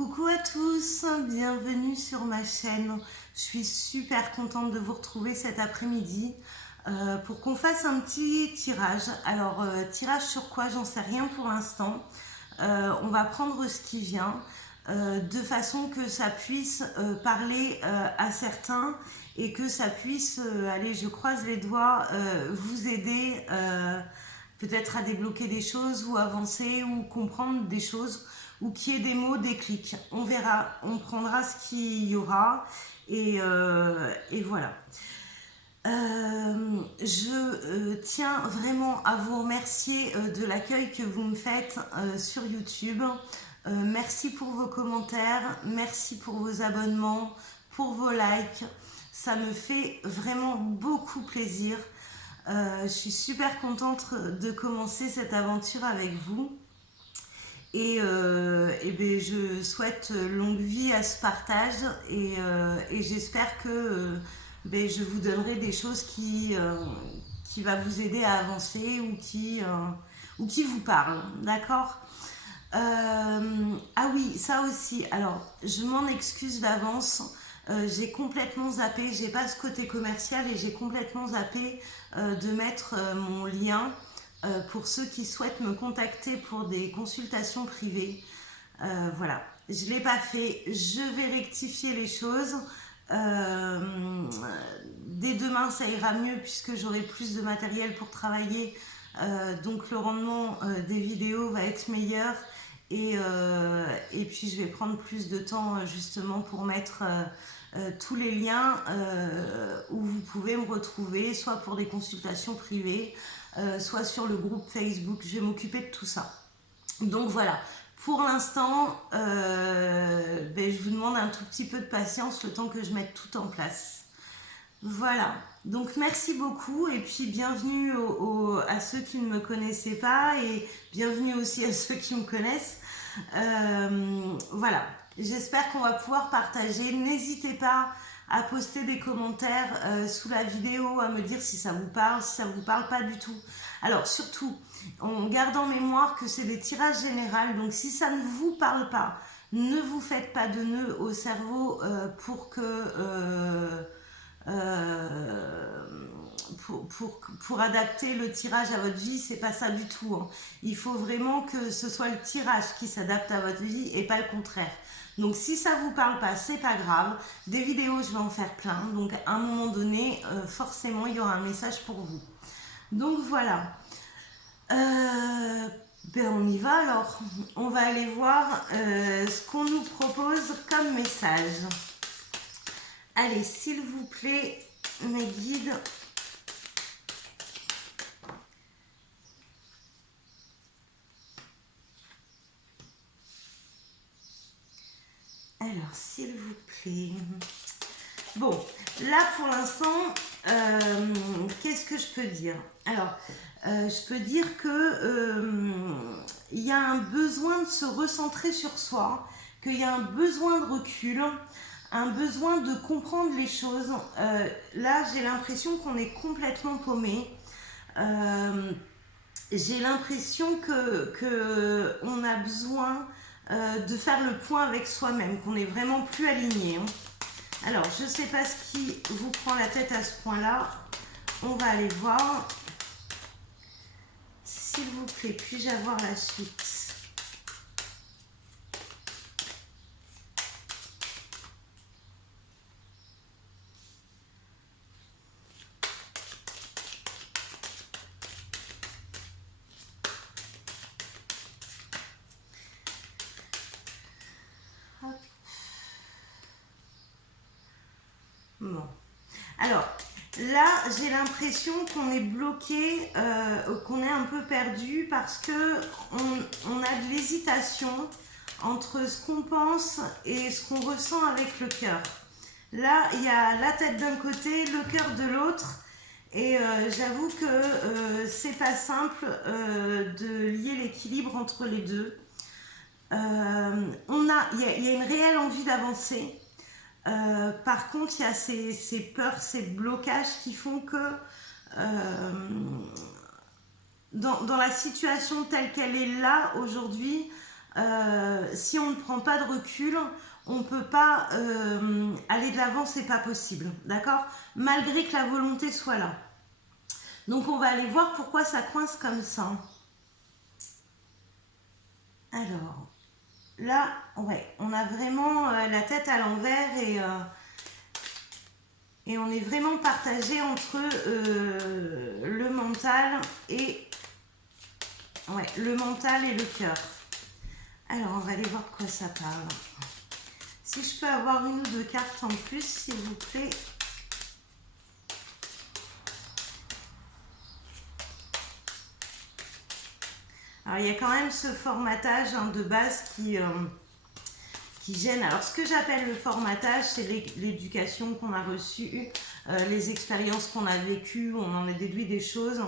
Coucou à tous, bienvenue sur ma chaîne. Je suis super contente de vous retrouver cet après-midi pour qu'on fasse un petit tirage. Alors, tirage sur quoi? J'en sais rien pour l'instant. On va prendre ce qui vient de façon que ça puisse parler à certains et que ça puisse, allez, je croise les doigts, vous aider peut-être à débloquer des choses ou avancer ou comprendre des choses ou qu'il y ait des mots, des clics. On verra, on prendra ce qu'il y aura et voilà. Je tiens vraiment à vous remercier de l'accueil que vous me faites sur YouTube. Merci pour vos commentaires, merci pour vos abonnements, pour vos likes. Ça me fait vraiment beaucoup plaisir. Je suis super contente de commencer cette aventure avec vous. Et ben, je souhaite longue vie à ce partage et j'espère que ben, je vous donnerai des choses qui va vous aider à avancer ou qui vous parlent, d'accord? Ah oui, ça aussi, alors je m'en excuse d'avance, j'ai complètement zappé, j'ai pas ce côté commercial et j'ai complètement zappé de mettre mon lien pour ceux qui souhaitent me contacter pour des consultations privées. Voilà, je ne l'ai pas fait, je vais rectifier les choses. Dès demain, ça ira mieux puisque j'aurai plus de matériel pour travailler. Donc le rendement des vidéos va être meilleur. Et puis je vais prendre plus de temps justement pour mettre tous les liens où vous pouvez me retrouver, soit pour des consultations privées, soit sur le groupe Facebook. Je vais m'occuper de tout ça. Donc voilà, pour l'instant, ben, je vous demande un tout petit peu de patience le temps que je mette tout en place. Voilà, donc merci beaucoup et puis bienvenue à ceux qui ne me connaissaient pas et bienvenue aussi à ceux qui me connaissent. Voilà, j'espère qu'on va pouvoir partager. N'hésitez pas à poster des commentaires sous la vidéo, à me dire si ça vous parle, si ça ne vous parle pas du tout. Alors surtout, on garde en mémoire que c'est des tirages généraux, donc si ça ne vous parle pas, ne vous faites pas de nœud au cerveau pour adapter le tirage à votre vie, c'est pas ça du tout, hein. Il faut vraiment que ce soit le tirage qui s'adapte à votre vie et pas le contraire. Donc si ça vous parle pas, c'est pas grave. Des vidéos, je vais en faire plein. Donc à un moment donné, forcément, il y aura un message pour vous. Donc voilà. Ben on y va alors. On va aller voir ce qu'on nous propose comme message. Allez, s'il vous plaît, mes guides. Alors, s'il vous plaît. Bon, là pour l'instant, qu'est-ce que je peux dire? Alors, je peux dire que il y a un besoin de se recentrer sur soi, qu'il y a un besoin de recul, un besoin de comprendre les choses. Là, j'ai l'impression qu'on est complètement paumé. J'ai l'impression que on a besoin de faire le point avec soi-même, qu'on n'est vraiment plus aligné, hein. Alors, je ne sais pas ce qui vous prend la tête à ce point-là. On va aller voir. S'il vous plaît, puis-je avoir la suite? Bon. Alors, là, j'ai l'impression qu'on est bloqué, qu'on est un peu perdu parce que on a de l'hésitation entre ce qu'on pense et ce qu'on ressent avec le cœur. Là, il y a la tête d'un côté, le cœur de l'autre. Et j'avoue que c'est pas simple de lier l'équilibre entre les deux. Il y a une réelle envie d'avancer. Par contre, il y a ces peurs, ces blocages qui font que dans la situation telle qu'elle est là aujourd'hui, si on ne prend pas de recul, on ne peut pas aller de l'avant, c'est pas possible, d'accord? Malgré que la volonté soit là. Donc on va aller voir pourquoi ça coince comme ça. Alors, là, ouais, on a vraiment la tête à l'envers et on est vraiment partagé entre le mental et le cœur. Alors, on va aller voir de quoi ça parle. Si je peux avoir une ou deux cartes en plus, s'il vous plaît. Alors, il y a quand même ce formatage de base qui gêne. Alors, ce que j'appelle le formatage, c'est l'éducation qu'on a reçue, les expériences qu'on a vécues, on en a déduit des choses.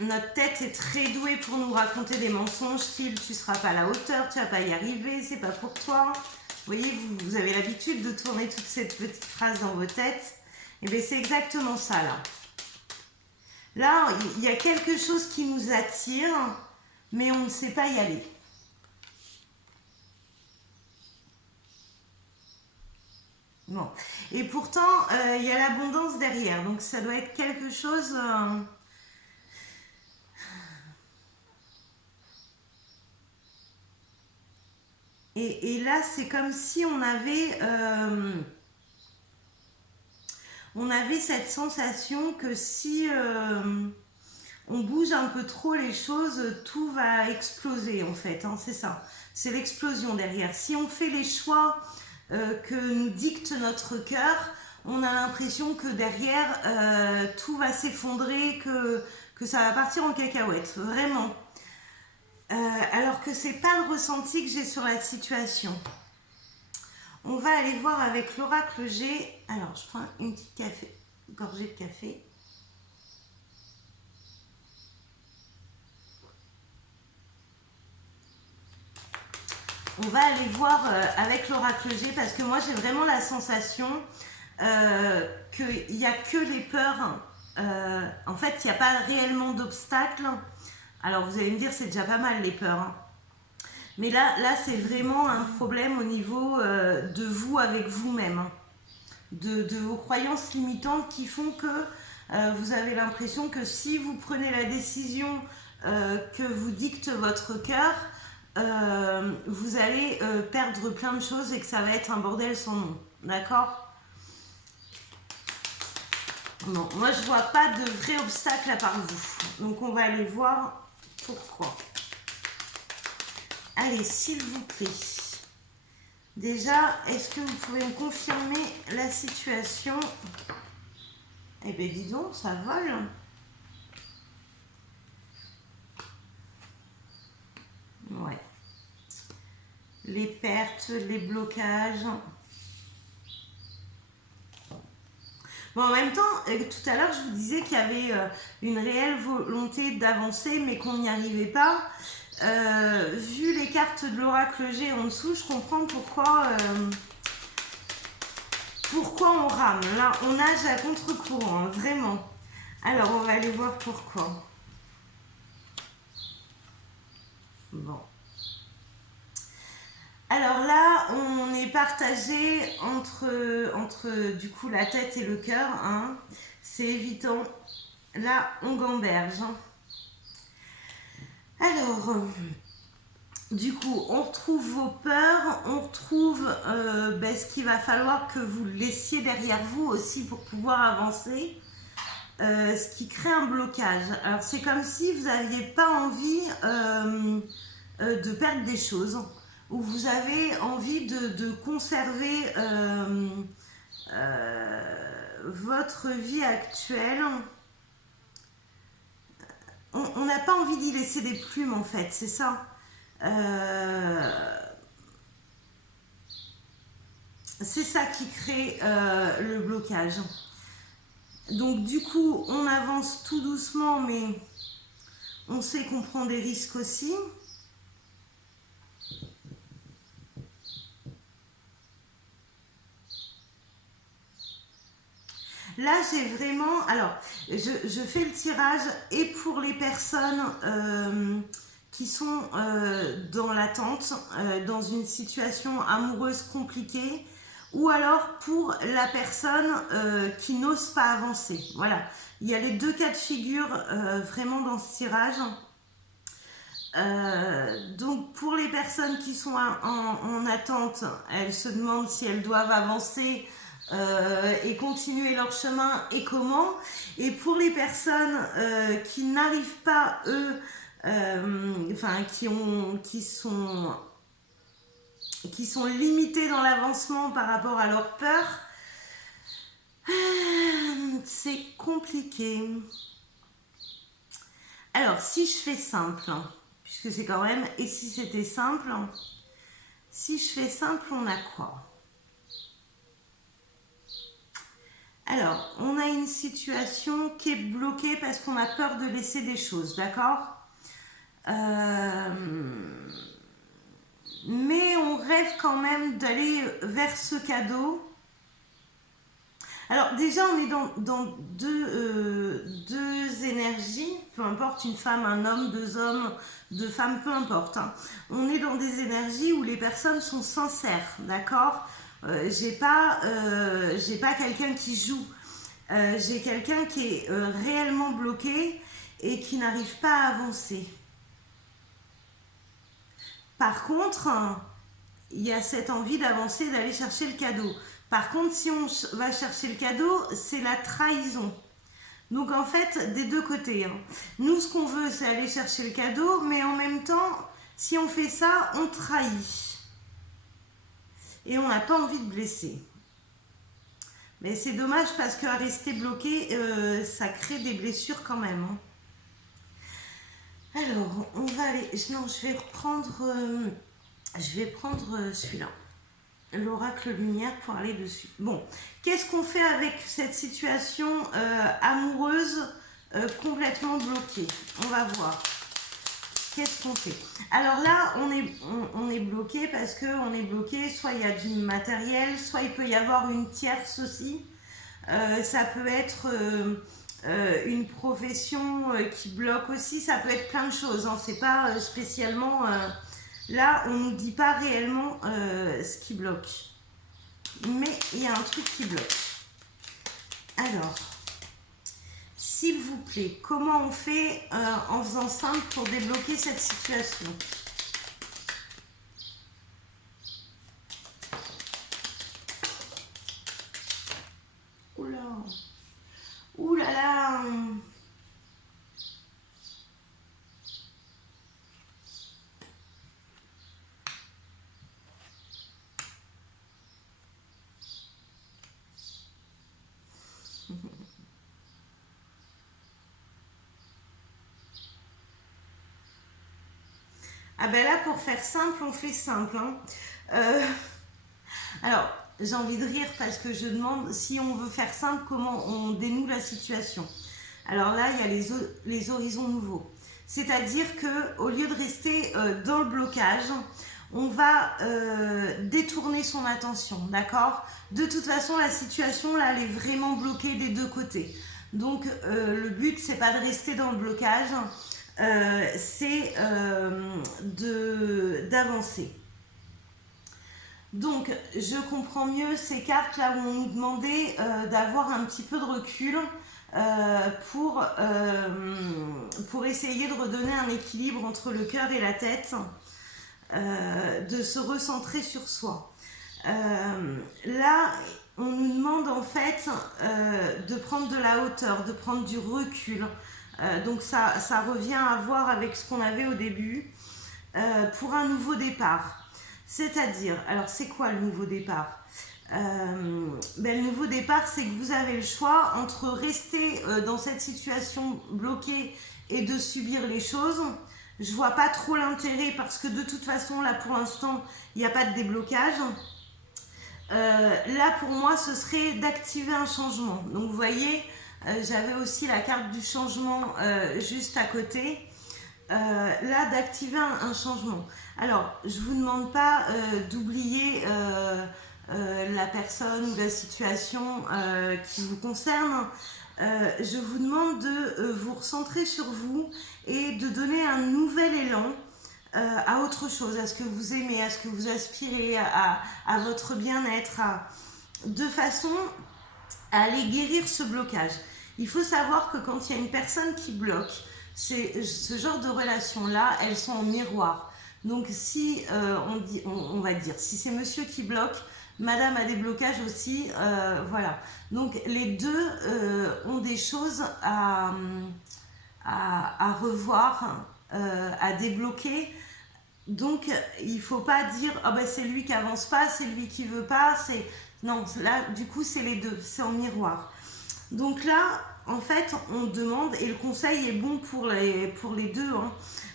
Notre tête est très douée pour nous raconter des mensonges, style tu seras pas à la hauteur, tu vas pas y arriver, c'est pas pour toi. Vous voyez, vous avez l'habitude de tourner toute cette petite phrase dans vos têtes. Et bien c'est exactement ça là. Là, il y a quelque chose qui nous attire, mais on ne sait pas y aller. Bon. Et pourtant, il y a l'abondance derrière, donc ça doit être quelque chose... Et là, c'est comme si on avait cette sensation que si on bouge un peu trop les choses, tout va exploser en fait, hein, c'est ça. C'est l'explosion derrière. Si on fait les choix que nous dicte notre cœur, on a l'impression que derrière, tout va s'effondrer, que ça va partir en cacahuète, vraiment. Alors que c'est pas le ressenti que j'ai sur la situation. On va aller voir avec l'oracle G. Alors, je prends une petite gorgée de café. On va aller voir avec l'oracle G parce que moi, j'ai vraiment la sensation qu'il n'y a que les peurs. En fait, il n'y a pas réellement d'obstacles. Alors vous allez me dire c'est déjà pas mal les peurs. Hein. Mais là c'est vraiment un problème au niveau de vous avec vous-même. Hein. De vos croyances limitantes qui font que vous avez l'impression que si vous prenez la décision que vous dicte votre cœur, vous allez perdre plein de choses et que ça va être un bordel sans nom. D'accord ? Bon, moi je vois pas de vrai obstacle à part vous. Donc on va aller voir pourquoi. Allez, s'il vous plaît. Déjà, est-ce que vous pouvez me confirmer la situation? Eh bien, dis donc, ça vole. Ouais. Les pertes, les blocages. Bon, en même temps, tout à l'heure, je vous disais qu'il y avait une réelle volonté d'avancer, mais qu'on n'y arrivait pas. Vu les cartes de l'oracle G en dessous, je comprends pourquoi on rame. Là, on nage à contre-courant, vraiment. Alors, on va aller voir pourquoi. Bon. Alors là, on est partagé entre du coup la tête et le cœur. Hein. C'est évident. Là, on gamberge. Alors, du coup, on retrouve vos peurs, on retrouve ce qu'il va falloir que vous laissiez derrière vous aussi pour pouvoir avancer. Ce qui crée un blocage. Alors, c'est comme si vous n'aviez pas envie de perdre des choses. Où vous avez envie de conserver votre vie actuelle. On n'a pas envie d'y laisser des plumes en fait, c'est ça. C'est ça qui crée le blocage. Donc du coup, on avance tout doucement, mais on sait qu'on prend des risques aussi. Là, j'ai vraiment... Alors, je fais le tirage et pour les personnes qui sont dans l'attente, dans une situation amoureuse compliquée, ou alors pour la personne qui n'ose pas avancer. Voilà, il y a les deux cas de figure vraiment dans ce tirage. Donc pour les personnes qui sont en attente, elles se demandent si elles doivent avancer et continuer leur chemin et comment. Et pour les personnes qui n'arrivent pas, eux, qui sont limités dans l'avancement par rapport à leur peur, c'est compliqué. Alors, si je fais simple, puisque c'est quand même, et si c'était simple, si je fais simple, on a quoi? Alors, on a une situation qui est bloquée parce qu'on a peur de laisser des choses, d'accord? Mais on rêve quand même d'aller vers ce cadeau. Alors déjà, on est dans deux énergies, peu importe, une femme, un homme, deux hommes, deux femmes, peu importe. Hein. On est dans des énergies où les personnes sont sincères, d'accord? J'ai pas quelqu'un qui joue. J'ai quelqu'un qui est réellement bloqué et qui n'arrive pas à avancer. Par contre, il y a cette envie d'avancer, d'aller chercher le cadeau. Par contre, si on va chercher le cadeau, c'est la trahison. Donc en fait, des deux côtés. Hein. Nous, ce qu'on veut, c'est aller chercher le cadeau, mais en même temps, si on fait ça, on trahit. Et on n'a pas envie de blesser. Mais c'est dommage parce qu'à rester bloqué, ça crée des blessures quand même. Hein. Alors, on va aller... Non, je vais prendre celui-là. L'oracle lumière pour aller dessus. Bon, qu'est-ce qu'on fait avec cette situation amoureuse complètement bloquée? On va voir. Qu'est-ce qu'on fait? Alors là, on est bloqué parce qu'on est bloqué, soit il y a du matériel, soit il peut y avoir une tierce aussi. Ça peut être une profession qui bloque aussi, ça peut être plein de choses. Hein. C'est pas spécialement... Là, on ne nous dit pas réellement ce qui bloque. Mais il y a un truc qui bloque. Alors, s'il vous plaît, comment on fait en faisant simple pour débloquer cette situation? Oula! Ouh là là! Ah ben là, pour faire simple, on fait simple. Hein. Alors, j'ai envie de rire parce que je demande si on veut faire simple, comment on dénoue la situation. Alors là, il y a les horizons nouveaux. C'est-à-dire qu'au lieu de rester dans le blocage, on va détourner son attention, d'accord? De toute façon, la situation, là, elle est vraiment bloquée des deux côtés. Donc, le but, c'est pas de rester dans le blocage, c'est d'avancer. Donc, je comprends mieux ces cartes là où on nous demandait d'avoir un petit peu de recul pour essayer de redonner un équilibre entre le cœur et la tête, de se recentrer sur soi. Là, on nous demande en fait de prendre de la hauteur, de prendre du recul. Donc ça revient à voir avec ce qu'on avait au début pour un nouveau départ. C'est-à-dire, alors c'est quoi le nouveau départ? Le nouveau départ, c'est que vous avez le choix entre rester dans cette situation bloquée et de subir les choses. Je vois pas trop l'intérêt parce que de toute façon, là pour l'instant, il n'y a pas de déblocage. Là pour moi, ce serait d'activer un changement. Donc vous voyez, j'avais aussi la carte du changement juste à côté. Là, d'activer un changement. Alors, je ne vous demande pas d'oublier la personne ou la situation qui vous concerne. Je vous demande de vous recentrer sur vous et de donner un nouvel élan à autre chose, à ce que vous aimez, à ce que vous aspirez, à votre bien-être, de façon à aller guérir ce blocage. Il faut savoir que quand il y a une personne qui bloque, ce genre de relations-là, elles sont en miroir. Donc si on va dire, si c'est monsieur qui bloque, madame a des blocages aussi, voilà. Donc les deux ont des choses à revoir, à débloquer. Donc il ne faut pas dire oh ben c'est lui qui avance pas, c'est lui qui veut pas, c'est non, là du coup c'est les deux, c'est en miroir. Donc là en fait on demande, et le conseil est bon pour les deux, hein,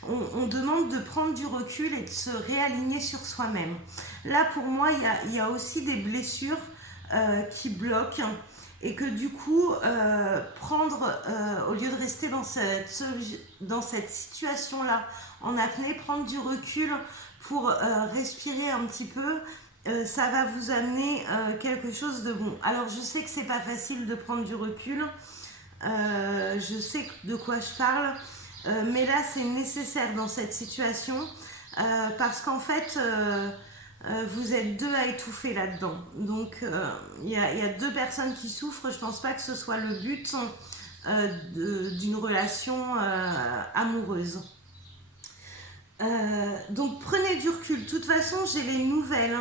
on demande de prendre du recul et de se réaligner sur soi-même. Là pour moi il y a aussi des blessures qui bloquent, et que du coup prendre au lieu de rester dans cette situation là en apnée, prendre du recul pour respirer un petit peu, ça va vous amener quelque chose de bon. Alors je sais que c'est pas facile de prendre du recul, je sais de quoi je parle, mais là c'est nécessaire dans cette situation, parce qu'en fait vous êtes deux à étouffer là-dedans. Donc il y a deux personnes qui souffrent. Je pense pas que ce soit le but d'une relation amoureuse. Donc prenez du recul. De toute façon, j'ai les nouvelles.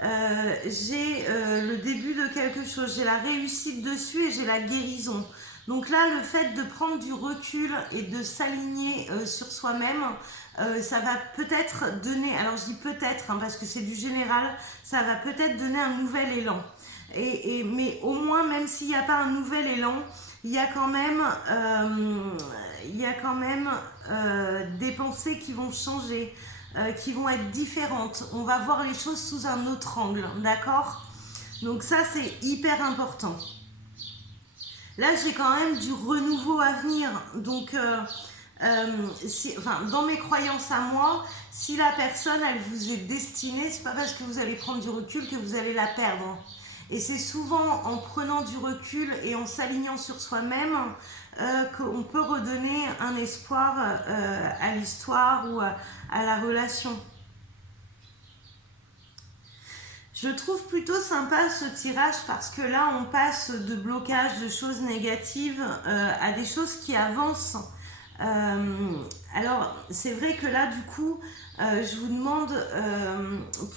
J'ai le début de quelque chose. J'ai la réussite dessus et j'ai la guérison. Donc là, le fait de prendre du recul et de s'aligner sur soi-même, ça va peut-être donner, alors je dis peut-être, hein, parce que c'est du général, ça va peut-être donner un nouvel élan. Mais au moins, même s'il n'y a pas un nouvel élan, il y a quand même, des pensées qui vont changer, qui vont être différentes. On va voir les choses sous un autre angle, d'accord? Donc ça, c'est hyper important. Là, j'ai quand même du renouveau à venir. Donc, dans mes croyances à moi, si la personne, elle vous est destinée, c'est pas parce que vous allez prendre du recul que vous allez la perdre. Et c'est souvent en prenant du recul et en s'alignant sur soi-même qu'on peut redonner un espoir à l'histoire ou à la relation. Je trouve plutôt sympa ce tirage parce que là on passe de blocage, de choses négatives à des choses qui avancent. Alors c'est vrai que là du coup je vous demande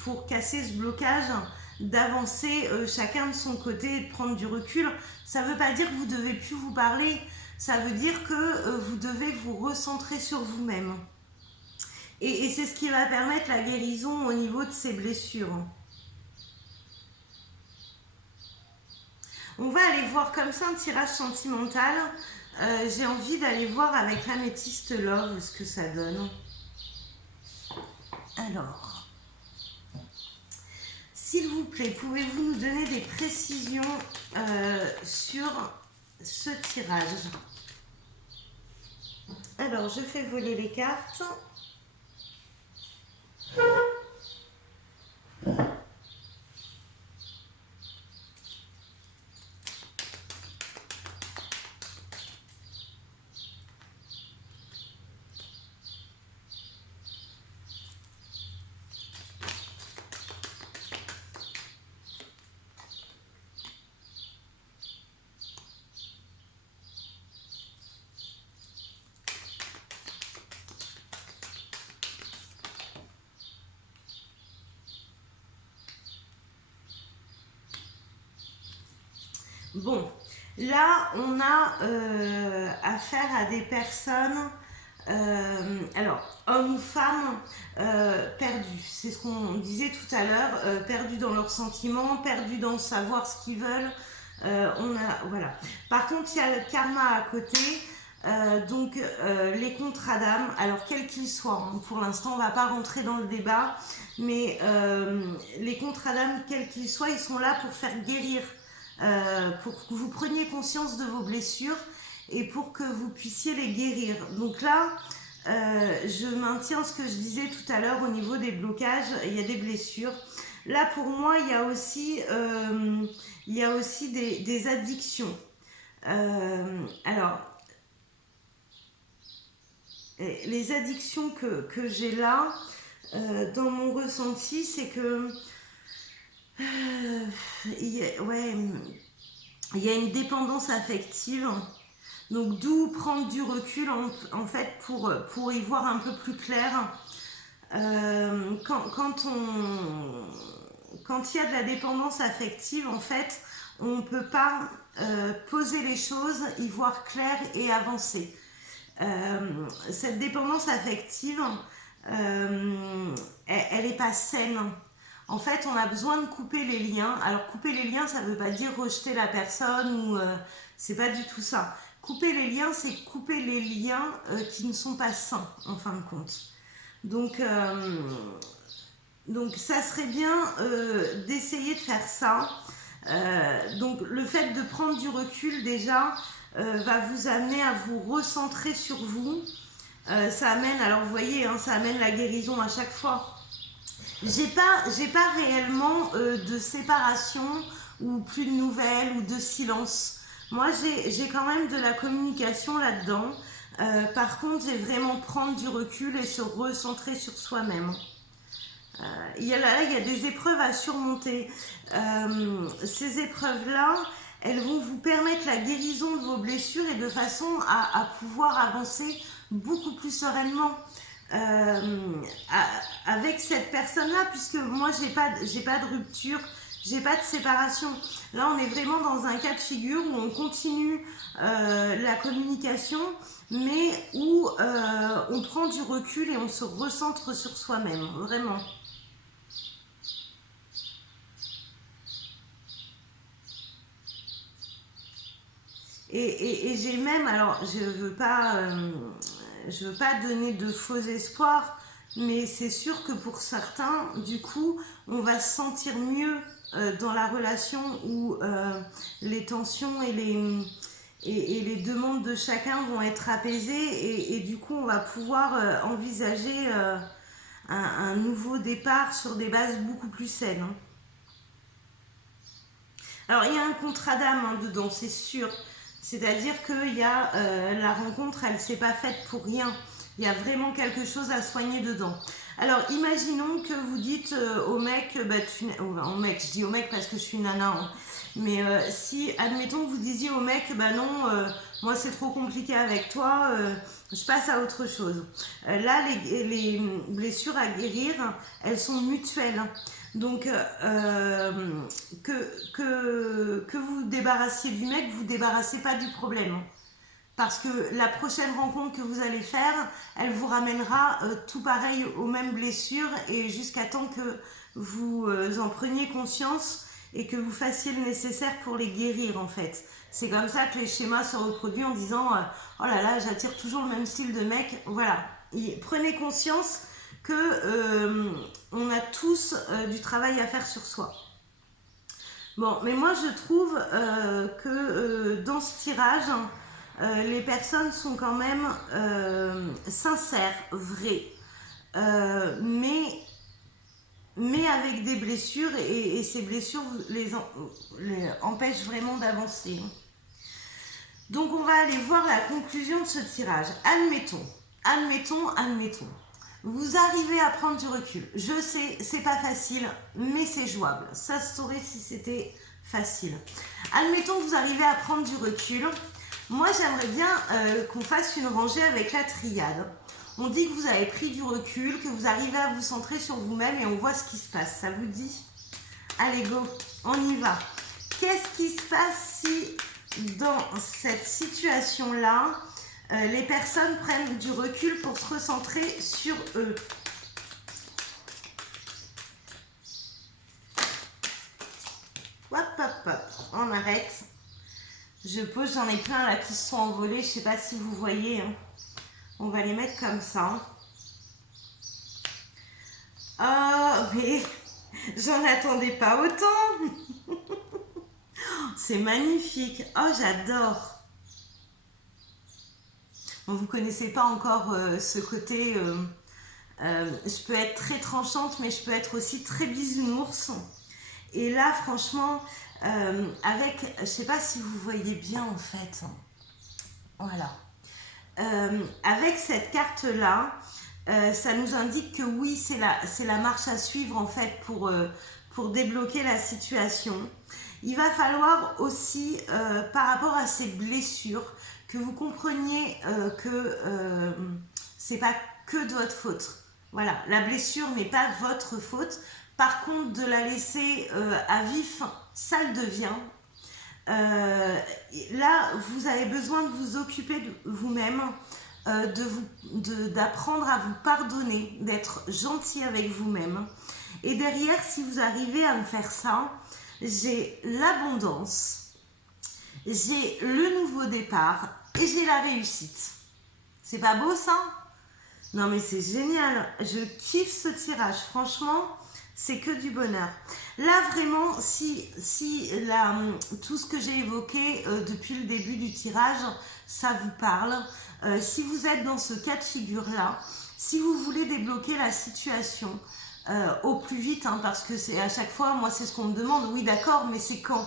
pour casser ce blocage d'avancer chacun de son côté et de prendre du recul. Ça ne veut pas dire que vous ne devez plus vous parler, ça veut dire que vous devez vous recentrer sur vous-même. Et c'est ce qui va permettre la guérison au niveau de ces blessures. On va aller voir comme ça un tirage sentimental. J'ai envie d'aller voir avec l'améthyste Love ce que ça donne. Alors, s'il vous plaît, pouvez-vous nous donner des précisions sur ce tirage? Alors, je fais voler les cartes. Bon, là, on a affaire à des personnes, alors, hommes ou femmes, perdus. C'est ce qu'on disait tout à l'heure, perdus dans leurs sentiments, perdus dans savoir ce qu'ils veulent. Voilà. Par contre, il y a le karma à côté. Donc les contrats d'âme, alors quels qu'ils soient, hein, pour l'instant on ne va pas rentrer dans le débat, mais les contrats d'âme, quels qu'ils soient, ils sont là pour faire guérir, pour que vous preniez conscience de vos blessures et pour que vous puissiez les guérir. Donc là, je maintiens ce que je disais tout à l'heure au niveau des blocages, il y a des blessures. Là pour moi, il y a aussi des addictions. Alors, les addictions que j'ai là, dans mon ressenti, c'est que ouais, il y a une dépendance affective. Donc d'où prendre du recul en fait pour y voir un peu plus clair. Quand il y a de la dépendance affective, en fait, on ne peut pas poser les choses, y voir clair et avancer. Cette dépendance affective, elle n'est pas saine. En fait, on a besoin de couper les liens. Alors, couper les liens, ça ne veut pas dire rejeter la personne ou c'est pas du tout ça. Couper les liens, c'est couper les liens qui ne sont pas sains, en fin de compte. Donc ça serait bien d'essayer de faire ça. Donc, le fait de prendre du recul, déjà, va vous amener à vous recentrer sur vous. Ça amène, alors vous voyez, hein, ça amène la guérison à chaque fois. J'ai pas réellement de séparation ou plus de nouvelles ou de silence. Moi, j'ai quand même de la communication là-dedans. Par contre, j'ai vraiment prendre du recul et se recentrer sur soi-même. Il y a des épreuves à surmonter. Ces épreuves-là, elles vont vous permettre la guérison de vos blessures et de façon à pouvoir avancer beaucoup plus sereinement. Avec cette personne-là, puisque moi j'ai pas de rupture, j'ai pas de séparation. Là, on est vraiment dans un cas de figure où on continue la communication, mais où on prend du recul et on se recentre sur soi-même, vraiment. Et j'ai même, alors je veux pas donner de faux espoirs, mais c'est sûr que pour certains, du coup, on va se sentir mieux dans la relation où les tensions et les demandes de chacun vont être apaisées et du coup, on va pouvoir envisager un nouveau départ sur des bases beaucoup plus saines. Hein. Alors, il y a un contrat d'âme hein, dedans, c'est sûr. C'est-à-dire que la rencontre, elle ne s'est pas faite pour rien. Il y a vraiment quelque chose à soigner dedans. Alors, imaginons que vous dites au mec, au mec, je dis au mec parce que je suis nana, hein, mais si, admettons, vous disiez au mec, bah non, moi c'est trop compliqué avec toi, je passe à autre chose. Là, les blessures à guérir, elles sont mutuelles. Donc, que vous vous débarrassiez du mec, vous ne débarrassez pas du problème. Parce que la prochaine rencontre que vous allez faire, elle vous ramènera tout pareil aux mêmes blessures et jusqu'à temps que vous en preniez conscience et que vous fassiez le nécessaire pour les guérir en fait. C'est comme ça que les schémas se reproduisent en disant oh là là, j'attire toujours le même style de mec. Voilà. Et prenez conscience que on a tous du travail à faire sur soi. Bon, mais moi je trouve que dans ce tirage, les personnes sont quand même sincères, vraies, mais avec des blessures et ces blessures les empêchent vraiment d'avancer. Donc on va aller voir la conclusion de ce tirage. Admettons. Vous arrivez à prendre du recul. Je sais, c'est pas facile, mais c'est jouable. Ça se saurait si c'était facile. Admettons que vous arrivez à prendre du recul. Moi, j'aimerais bien qu'on fasse une rangée avec la triade. On dit que vous avez pris du recul, que vous arrivez à vous centrer sur vous-même et on voit ce qui se passe. Ça vous dit? Allez, go, on y va. Qu'est-ce qui se passe si, dans cette situation-là, les personnes prennent du recul pour se recentrer sur eux? Hop, on arrête. Je pose, j'en ai plein là qui se sont envolés, je sais pas si vous voyez. Hein. On va les mettre comme ça. Oh, mais j'en attendais pas autant. C'est magnifique. Oh, j'adore. Bon, vous connaissez pas encore ce côté. Je peux être très tranchante, mais je peux être aussi très bisounours. Et là, franchement, je sais pas si vous voyez bien en fait. Voilà. Avec cette carte-là, ça nous indique que oui, c'est la marche à suivre en fait pour débloquer la situation. Il va falloir aussi, par rapport à ces blessures, que vous compreniez que c'est pas que de votre faute. Voilà, la blessure n'est pas votre faute. Par contre, de la laisser à vif, ça le devient. Là, vous avez besoin de vous occuper de vous-même, d'apprendre à vous pardonner, d'être gentil avec vous-même. Et derrière, si vous arrivez à me faire ça, j'ai l'abondance, j'ai le nouveau départ et j'ai la réussite. C'est pas beau ça? Non mais c'est génial, je kiffe ce tirage, franchement, c'est que du bonheur. Là vraiment, si tout ce que j'ai évoqué depuis le début du tirage, ça vous parle, si vous êtes dans ce cas de figure-là, si vous voulez débloquer la situation au plus vite, hein, parce que c'est à chaque fois, moi c'est ce qu'on me demande, oui d'accord, mais c'est quand?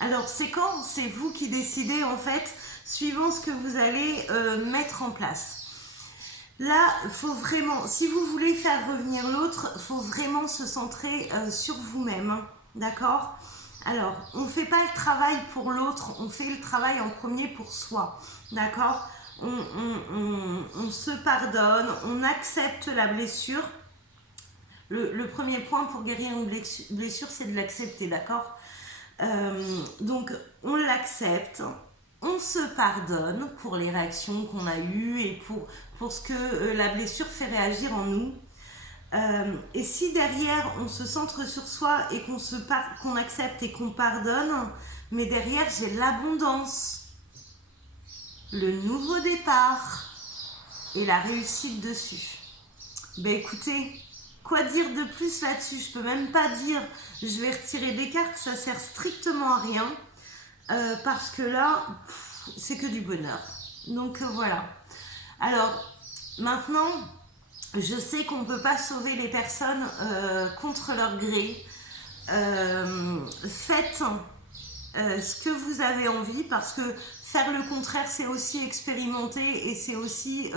Alors c'est quand? C'est vous qui décidez en fait, suivant ce que vous allez mettre en place. Là, faut vraiment, si vous voulez faire revenir l'autre, il faut vraiment se centrer sur vous-même, hein, d'accord? Alors, on ne fait pas le travail pour l'autre, on fait le travail en premier pour soi, d'accord? On se pardonne, on accepte la blessure. Le premier point pour guérir une blessure, c'est de l'accepter, d'accord? Donc, on l'accepte. On se pardonne pour les réactions qu'on a eues et pour ce que la blessure fait réagir en nous. Et si derrière on se centre sur soi et qu'on accepte et qu'on pardonne, mais derrière j'ai l'abondance, le nouveau départ et la réussite dessus. Ben écoutez, quoi dire de plus là-dessus? Je peux même pas dire je vais retirer des cartes, ça sert strictement à rien. Parce que là, c'est que du bonheur. Donc voilà. Alors, maintenant, je sais qu'on ne peut pas sauver les personnes contre leur gré. Faites ce que vous avez envie, parce que faire le contraire, c'est aussi expérimenter et c'est aussi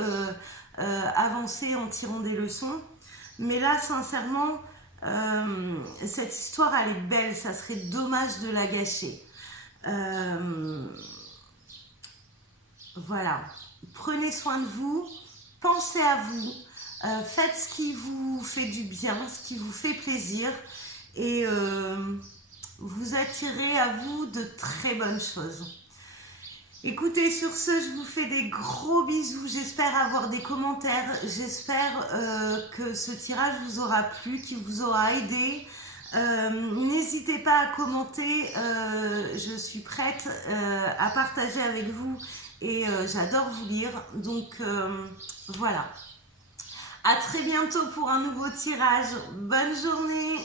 avancer en tirant des leçons. Mais là, sincèrement, cette histoire, elle est belle. Ça serait dommage de la gâcher. Voilà, prenez soin de vous, pensez à vous, faites ce qui vous fait du bien, ce qui vous fait plaisir et vous attirez à vous de très bonnes choses. Écoutez, sur ce, je vous fais des gros bisous, j'espère avoir des commentaires, j'espère que ce tirage vous aura plu, qu'il vous aura aidé. N'hésitez pas à commenter, je suis prête à partager avec vous et j'adore vous lire, donc voilà. À très bientôt pour un nouveau tirage, bonne journée.